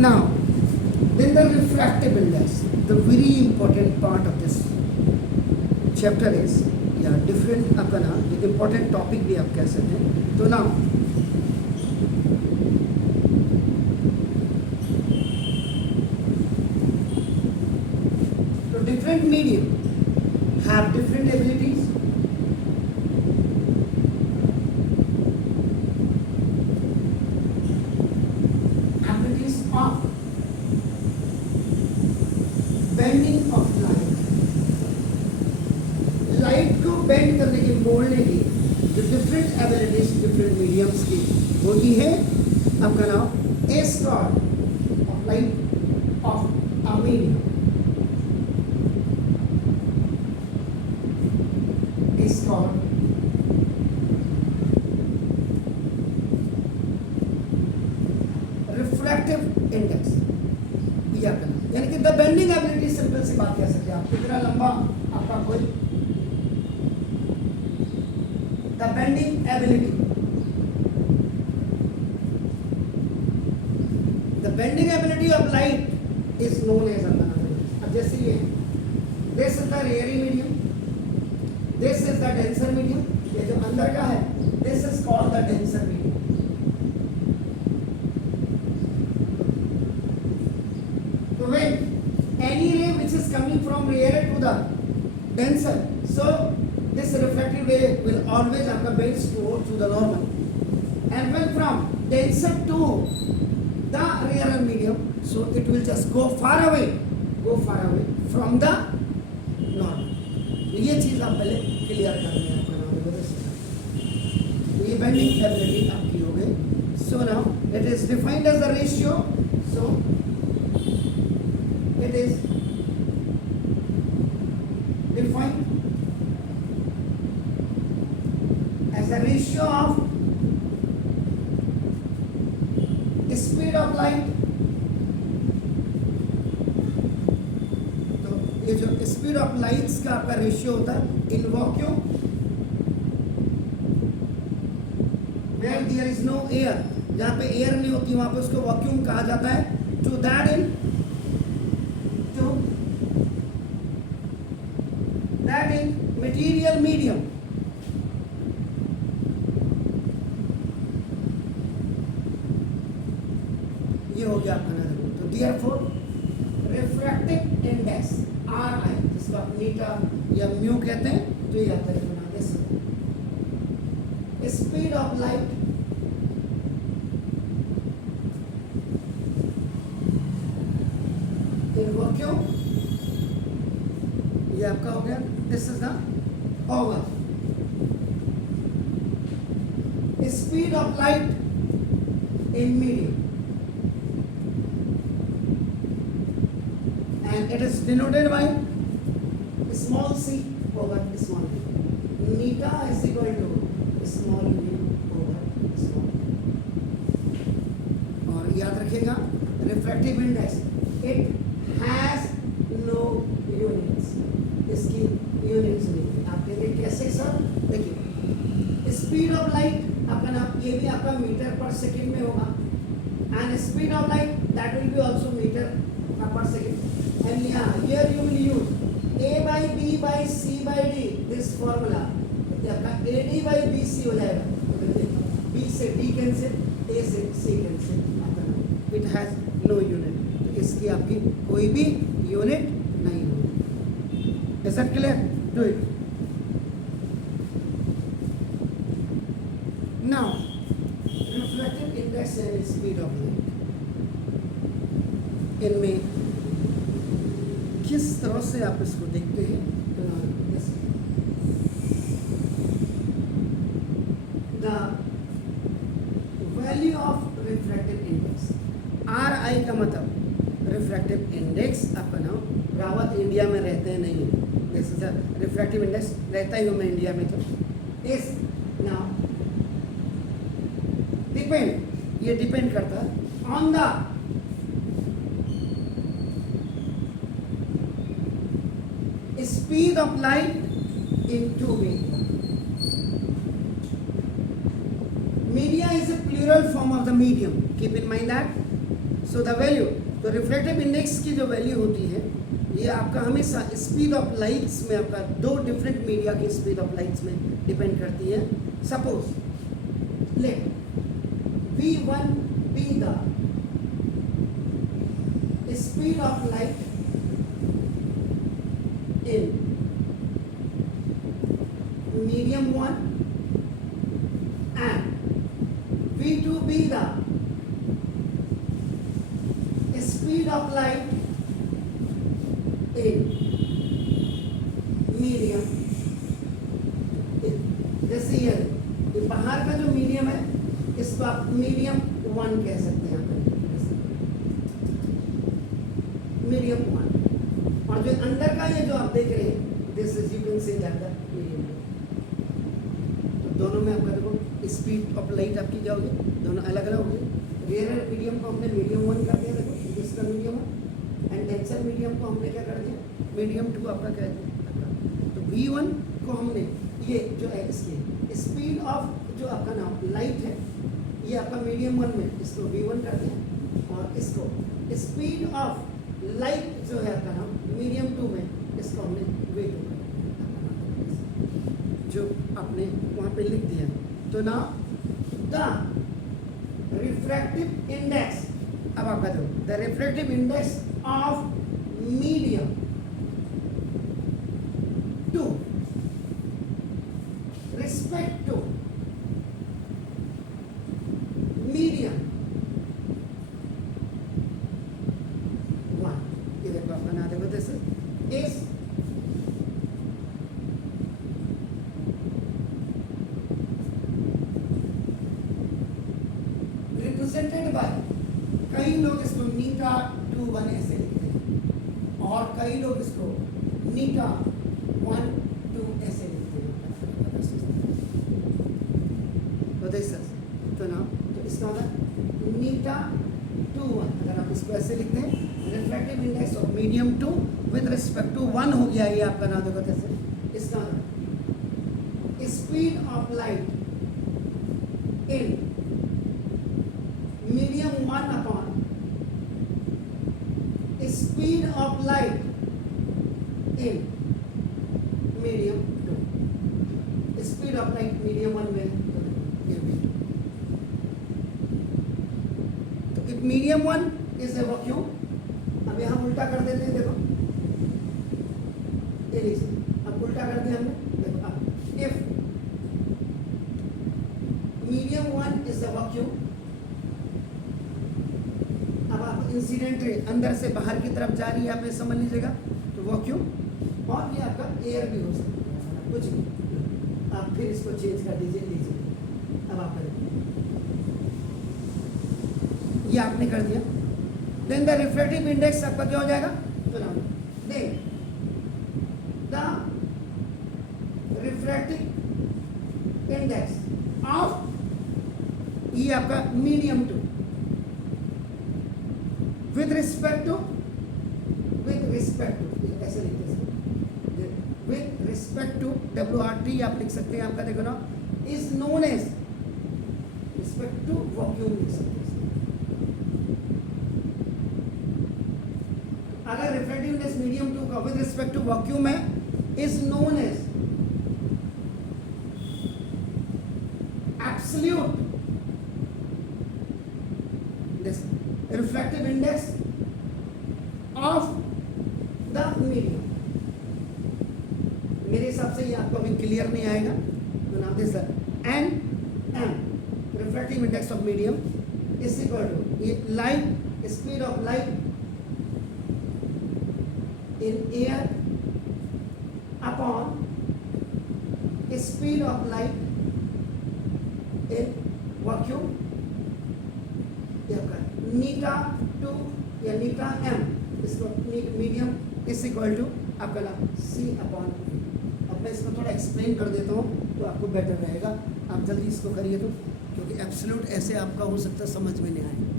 Now, then the refractive index, the very important part of this chapter is या different अपना important topic भी आप कह सकते हैं. तो now so different medium have different abilities. Of bending of light, light को bend करने की, मोड़ने की जो डिफरेंट एबिलिटीज डिफरेंट मीडियम्स की होती है, आपका नाम a square of light of a medium, a square refractive index, यानी कि द बेंडिंग एबिलिटी, सिंपल सी बात कह सकते हैं आप. कितना लंबा आपका कोई the bending ability, the bending ability of light is known as अब जैसे ये this is the rarer medium, this is the denser medium, ये जो अंदर का है this is called the denser medium. When any ray which is coming from rarer to the denser, so this refractive ray will always आपका bend towards to the normal, and when from denser to the rarer medium, so it will just go far away from the normal. ये चीज आप पहले clear कर लें आपका नाम. तो ये बेंडिंग एबिलिटी आपकी हो गई. So now it is defined as the ratio, so it is defined as a ratio of speed of light. तो ये जो स्पीड ऑफ लाइट्स का आपका रेशियो होता है in vacuum where there is no air, जहाँ पे एयर नहीं होती वहाँ पे उसको वैक्यूम कहा जाता है. To that in material medium, ये हो गया आपका नजर. तो therefore refractive index RI, जिसको आप नीटा या म्यू कहते हैं, तो ये आता है बना दे speed of light in vacuum, ये आपका हो गया. This is the power, speed of light in medium, and it is denoted by small c over small v. Neta is equal to small v over small v. और याद रखिएगा refractive index, it has no units, इसकी units नहीं. आप कहेंगे कैसे sir? देखिए speed of light आपका नाम, ये भी आपका मीटर पर सेकंड में होगा, and speed of light that will be also metre per second. And here you will use a by b by c by d, this formula आपका ad by bc हो जाएगा. b से d cancel, a से c cancel, आपका it has no unit. तो इसकी आपकी कोई भी यूनिट नहीं होगी. Is that clear? Do it. Now, refractive index and speed of light. इनमें किस तरह से आप इसको देखते हैं? The value of refractive index. RI का मतलब refractive index अपना रावत इंडिया में रहते हैं नहीं, जैसे सर रिफ्रैक्टिव इंडेक्स रहता ही हूँ मैं इंडिया में. तो इस नाउ डिपेंड, ये डिपेंड करता है on the speed of light in two media. Media is a plural form of the medium. Keep in mind that. So the value, तो रिफ्रैक्टिव इंडेक्स की जो वैल्यू होती है ये आपका हमेशा स्पीड ऑफ लाइट्स में, आपका दो डिफरेंट मीडिया की स्पीड ऑफ लाइट्स में डिपेंड करती है. Suppose let V1 be the speed of light in medium 1 and V2 be the speed of light in medium. जैसे ये बाहर का जो मीडियम है इसको आप मीडियम 1 कह सकते हैं, मीडियम 1. और जो अंदर का ये जो आप देख रहे हैं this is you can say that medium. तो दोनों में आपका देखो स्पीड ऑफ लाइट आपकी क्या होगी, दोनों अलग अलग होगी. रियर मीडियम को हमने मीडियम 1 कर दिया, देखो इसका मीडियम 1, एंड डेंसर मीडियम को हमने क्या कर दिया, मीडियम 2 आपका कह दिया. तो V1 को हमने ये जो है इसकी स्पीड ऑफ जो आपका नाम लाइट है ये आपका मीडियम 1 में इसको V1 कर दिया, और इसको स्पीड ऑफ लाइट जो है आपका नाम मीडियम 2 में इसको हमने V2 कर दिया, जो आपने वहाँ पे लिख दिया. तो ना द रिफ्रैक्टिव इंडेक्स, अब आपका जो the refractive index of medium 2 respect to medium 1, ये देखो आप बना देखो दिस इज रिप्रेजेंटेड बाय, कई लोग इसको नीटा 2 1 ऐसे लिखते हैं और कई लोग इसको नीटा 1 2 ऐसे लिखते हैं. तो ना तो इसका होगा नीटा 2 1. अगर आप इसको ऐसे लिखते हैं refractive index of medium 2 with respect to 1 हो गया, ये आपका नाम देखो कैसे. इसका speed of light in medium 1 upon speed of light in medium 2. Speed of light medium 1 में मीडियम 1 इज ए वैक्यूम. अब यहाँ उल्टा कर देते हैं, देखो ये लीजिए, अब उल्टा कर दिया हमने. देखो अब if medium 1 is a vacuum, अब आप इंसिडेंट रे अंदर से बाहर की तरफ जा रही है, आप ये समझ लीजिएगा. तो वैक्यूम, और ये आपका एयर भी हो सकता है, कुछ नहीं. आप फिर इसको चेंज कर दीजिए, लीजिए अब आप करें, ये आपने कर दिया. देन द रिफ्रैक्टिव इंडेक्स आपका क्या हो जाएगा, तो नाम then the refractive index of ये आपका मीडियम 2 विद रिस्पेक्ट टू ऐसे लिखते हैं, विद रिस्पेक्ट टू WRT आप लिख सकते हैं, आपका देखो ना is known as respect to vacuum लिख सकते हैं. अगर रिफ्रैक्टिव इंडेक्स मीडियम 2 का विद रिस्पेक्ट टू वैक्यूम है is known as absolute this refractive index of the medium. मेरे हिसाब से ये आपको अभी क्लियर नहीं आएगा, तो नाम this N M refractive index of medium is equal to ये light speed of light in air upon speed of light in vacuum. ये आपका नीटा 2 या नीटा m, इसको मीडियम इज इक्वल टू आपका ना C अपॉन. अब मैं इसको थोड़ा एक्सप्लेन कर देता हूँ तो आपको बेटर रहेगा. आप जल्दी इसको करिए तो, क्योंकि एब्सोल्यूट ऐसे आपका हो सकता है समझ में नहीं आए.